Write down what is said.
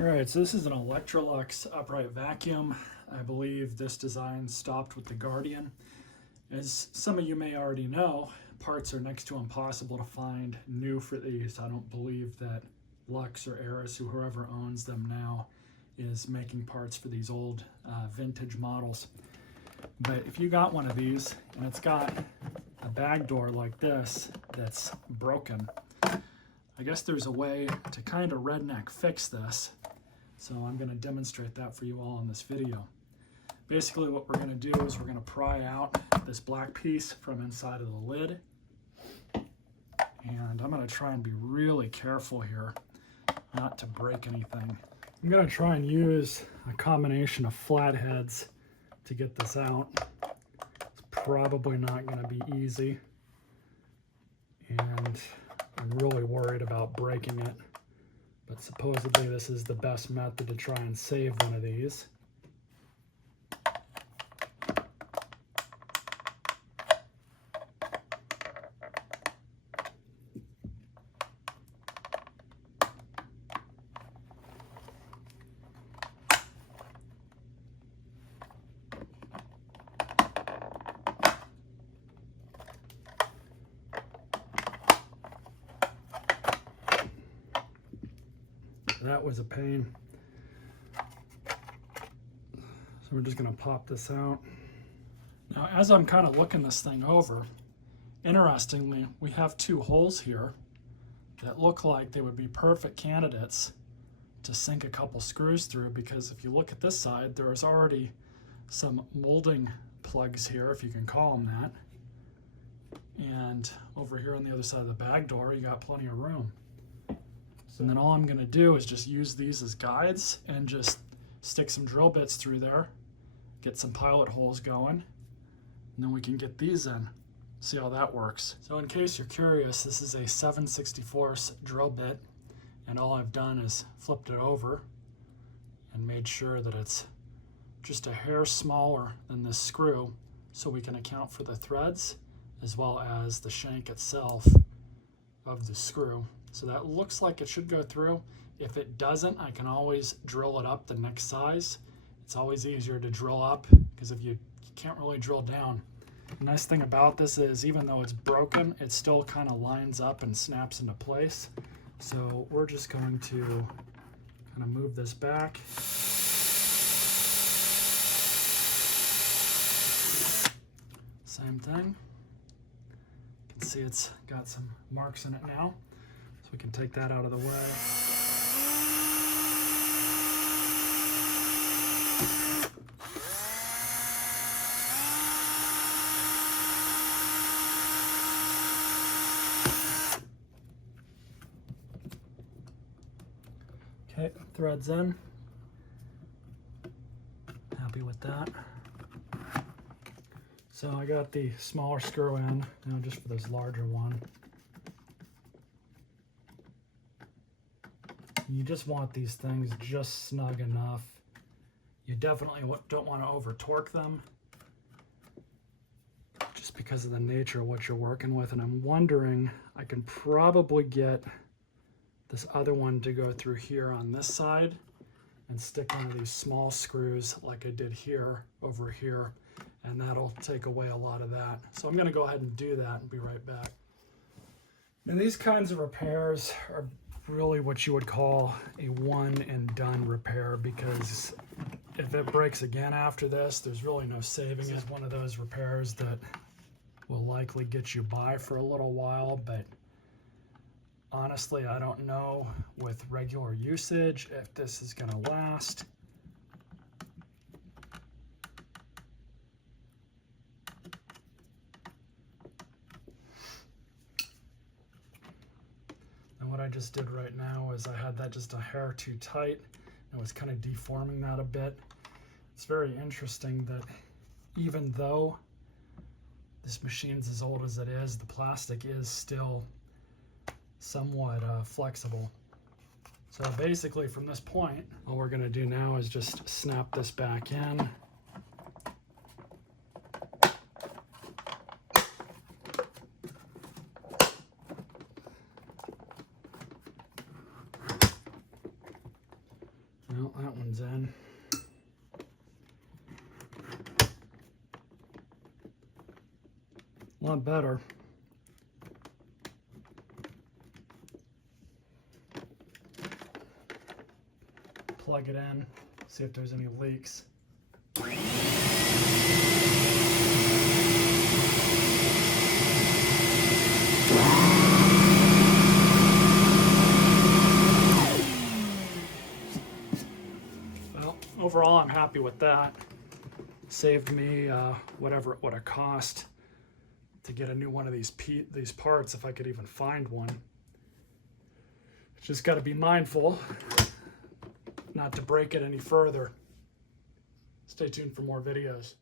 All right, so this is an Electrolux upright vacuum. I believe this design stopped with the Guardian. As some of you may already know, parts are next to impossible to find new for these. I don't believe that Lux or Aris, or whoever owns them now, is making parts for these old vintage models. But if you got one of these and it's got a bag door like this that's broken, I guess there's a way to kind of redneck fix this. So I'm going to demonstrate that for you all in this video. Basically what we're going to do is we're going to pry out this black piece from inside of the lid. And I'm going to try and be really careful here not to break anything. I'm going to try and use a combination of flatheads to get this out. It's probably not going to be easy. And I'm really worried about breaking it. But supposedly this is the best method to try and save one of these. That was a pain. So we're just going to pop this out. Now, as I'm kind of looking this thing over, interestingly, we have two holes here that look like they would be perfect candidates to sink a couple screws through, because if you look at this side, there's already some molding plugs here, if you can call them that. And over here on the other side of the bag door, you got plenty of room. And then all I'm going to do is just use these as guides and just stick some drill bits through there, get some pilot holes going, and then we can get these in. See how that works. So in case you're curious, this is a 7/64 drill bit, and all I've done is flipped it over and made sure that it's just a hair smaller than this screw, so we can account for the threads as well as the shank itself of the screw. So that looks like it should go through. If it doesn't, I can always drill it up the next size. It's always easier to drill up because if you can't really drill down. The nice thing about this is even though it's broken, it still kind of lines up and snaps into place. So we're just going to kind of move this back. Same thing. You can see it's got some marks in it now. We can take that out of the way. Okay, threads in. Happy with that. So I got the smaller screw in now just for this larger one. You just want these things just snug enough. You definitely don't want to over torque them just because of the nature of what you're working with. And I'm wondering, I can probably get this other one to go through here on this side and stick one of these small screws like I did here over here, and that'll take away a lot of that. So I'm going to go ahead and do that and be right back. And these kinds of repairs are really what you would call a one and done repair, because if it breaks again after this, there's really no saving it. This is one of those repairs that will likely get you by for a little while, but honestly, I don't know with regular usage if this is going to last. And what I just did right now is I had that just a hair too tight. I was kind of deforming that a bit. It's very interesting that even though this machine's as old as it is, the plastic is still somewhat flexible. So basically from this point, all we're going to do now is just snap this back in. Well, that one's in. A lot better. Plug it in, see if there's any leaks. Well, overall I'm happy with that. Saved me whatever it would have cost to get a new one of these parts, if I could even find one. Just got to be mindful not to break it any further. Stay tuned for more videos.